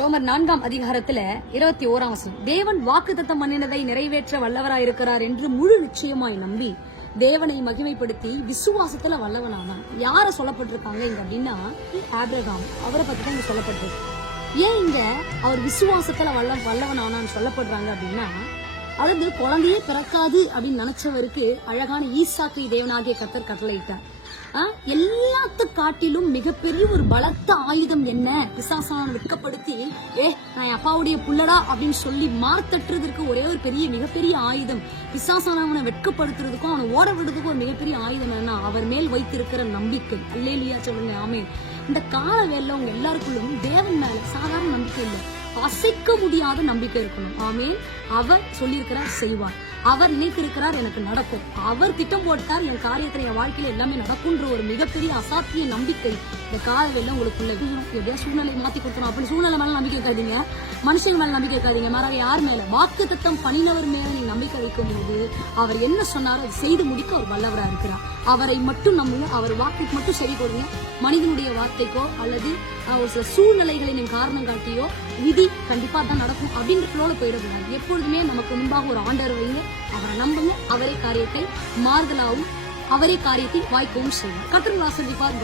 ரோமர் 4ஆம் அதிகாரத்துல 21ஆம் வசனம், தேவன் வாக்குத்தத்தம் பண்ணினதை நிறைவேற்ற வல்லவராயிருக்கிறார் என்று முழு நிச்சயமாய் நம்பி தேவனை மகிமைப்படுத்தி விசுவாசத்துல வல்லவனானான். யார சொல்லப்பட்டிருக்காங்க இங்க அப்படின்னா ஆபிரகாம், அவரை பத்தி தான் இங்க சொல்லப்பட்டிருக்கு. ஏன் இங்க அவர் விசுவாசத்துல வல்லவனானான்னு சொல்லப்படுறாங்க அப்படின்னா, அதாவது குழந்தையே பிறக்காது அப்படின்னு நினைச்சவருக்கு அழகான ஈசாக்கை தேவனாகிய கர்த்தர் கட்டளையிட்டார். எல்லாத்து காட்டிலும் மிகப்பெரிய ஒரு பலத்த ஆயுதம் என்ன, பிசாசான வெட்கப்படுத்தி நான் என் அப்பாவுடைய புள்ளடா அப்படின்னு சொல்லி மார்த்தட்டுறதுக்கு ஒரே ஒரு மிகப்பெரிய ஆயுதம், பிசாசானவனை வெட்கப்படுத்துறதுக்கும் அவனை ஓட விடுறதுக்கும் ஒரு மிகப்பெரிய ஆயுதம் என்னன்னா அவர் மேல் வைத்திருக்கிற நம்பிக்கை. அல்லேலூயா சொல்லுங்க, ஆமென். இந்த கால வேலை உங்க எல்லாருக்குள்ளும் தேவன் மேல சாதாரண நம்பிக்கை இல்லை, அசைக்க முடியாத நம்பிக்கை இருக்கணும். ஆமென். அவர் சொல்லியிருக்கிறார் செய்வார், அவர் நினைத்திருக்கிறார் எனக்கு நடக்கும், அவர் திட்டம் போட்டார் என் காரியத்துல என் வாழ்க்கையில எல்லாமே நடக்கும்ன்ற ஒரு மிகப்பெரிய அசாத்திய நம்பிக்கை இந்த காலவெல்லாம் உங்களுக்குள்ள எப்படியா சூழ்நிலை மாத்தி கொடுக்கணும் அப்படின்னு சூழ்நிலை மேல நம்பிக்கை இருக்காதீங்க, மனுஷங்க மேல நம்பிக்கை இருக்காதீங்க, மாறாக யார் மேல வாக்குத்தத்தம் பண்ணினவர் மேல நீங்க நம்பிக்கை வைக்கும் போது அவர் என்ன சொன்னாரோ அதை செய்து முடிக்க அவர் வல்லவரா இருக்கிறார். அவரை மட்டும் நம்புங்க, அவர் வாக்குக்கு மட்டும் சரி கொடுங்க. மனிதனுடைய வார்த்தைக்கோ அல்லது ஒரு சில சூழ்நிலைகளின் காரணம் காட்டியோ விதி கண்டிப்பா தான் நடக்கும் அப்படின்ற ஃப்ளோல போயிடக்கூடாது. எப்பொழுதுமே நமக்கு முன்பாக ஒரு ஆண்டர் வைங்க, அவரை நம்புங்க, அவரே காரியத்தை மாறுதலாவும் அவரே காரியத்தை வாய்க்கவும் செய்வார். கர்த்தர் ஆசீர்வதிப்பார்.